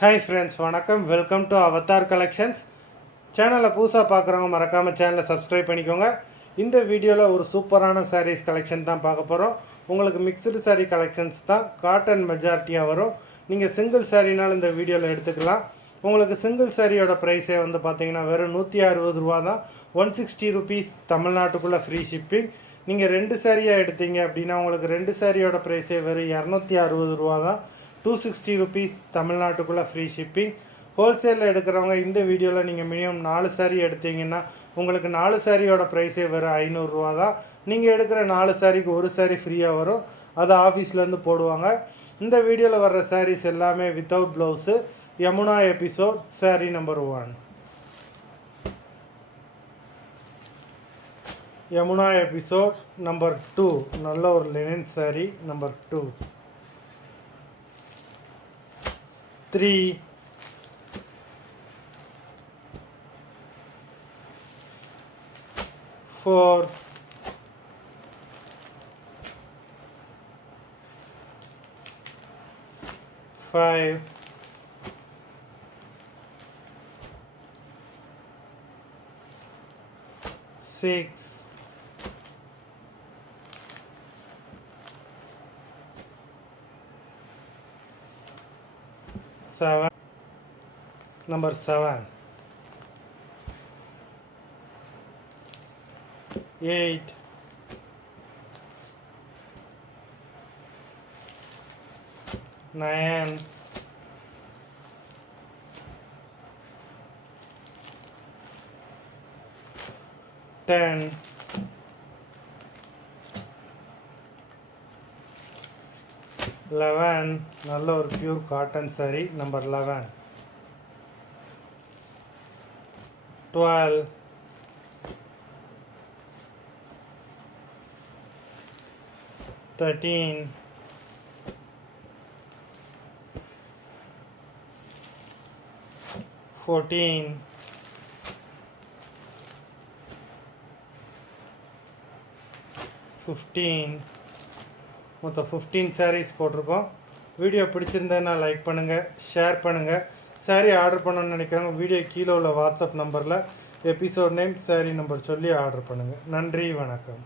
Hi friends, வணக்கம். Welcome to Avatar collections. சேனலை புதுசாக பார்க்குறவங்க மறக்காமல் சேனலை சப்ஸ்கிரைப் பண்ணிக்கோங்க. இந்த வீடியோவில் ஒரு சூப்பரான சாரீஸ் கலெக்ஷன் தான் பார்க்க போகிறோம். உங்களுக்கு மிக்சடு சாரீ கலெக்ஷன்ஸ் தான், காட்டன் மெஜாரிட்டியாக வரும். நீங்கள் சிங்கிள் சாரீனாலும் இந்த வீடியோவில் எடுத்துக்கலாம். உங்களுக்கு சிங்கிள் சாரியோட ப்ரைஸே வந்து பார்த்தீங்கன்னா வெறும் 160 ரூபா தான். 160 ருபீஸ் தமிழ்நாட்டுக்குள்ளே ஃப்ரீ ஷிப்பிங். நீங்கள் 2 சாரியாக எடுத்தீங்க அப்படின்னா உங்களுக்கு 2 சாரியோட ப்ரைஸே வெறும் 260 ரூபா தான். 260 ருபீஸ் தமிழ்நாட்டுக்குள்ளே ஃப்ரீ ஷிப்பிங். ஹோல்சேலில் எடுக்கிறவங்க இந்த வீடியோவில் நீங்கள் மினிமம் 4 சாரீ எடுத்தீங்கன்னா உங்களுக்கு 4 சாரியோட ப்ரைஸே வெறும் 500 ரூபா தான். நீங்கள் எடுக்கிற 4 சாரிக்கு ஒரு சாரீ ஃப்ரீயாக வரும். அது ஆஃபீஸ்லேருந்து போடுவாங்க. இந்த வீடியோவில் வர்ற சாரீஸ் எல்லாமே without blouse. Yamuna episode sari number 1. Yamuna episode number 2. நல்ல ஒரு லினன் சாரீ நம்பர் 2. 3, 4, 5, 6, 7. Number 7, 8, 9, 10, 11. நல்ல ஒரு பியூர் காட்டன் சாரீ நம்பர் 11. 12, 13, 14, 15. மொத்தம் 15 சாரீஸ் போட்டிருக்கோம். வீடியோ பிடிச்சிருந்தேன்னா லைக் பண்ணுங்கள், ஷேர் பண்ணுங்கள். சாரீ ஆர்டர் பண்ணணும்னு நினைக்கிறவங்க வீடியோ கீழே உள்ள வாட்ஸ்அப் நம்பரில் எபிசோட் நேம், சாரீ நம்பர் சொல்லி ஆர்டர் பண்ணுங்கள். நன்றி, வணக்கம்.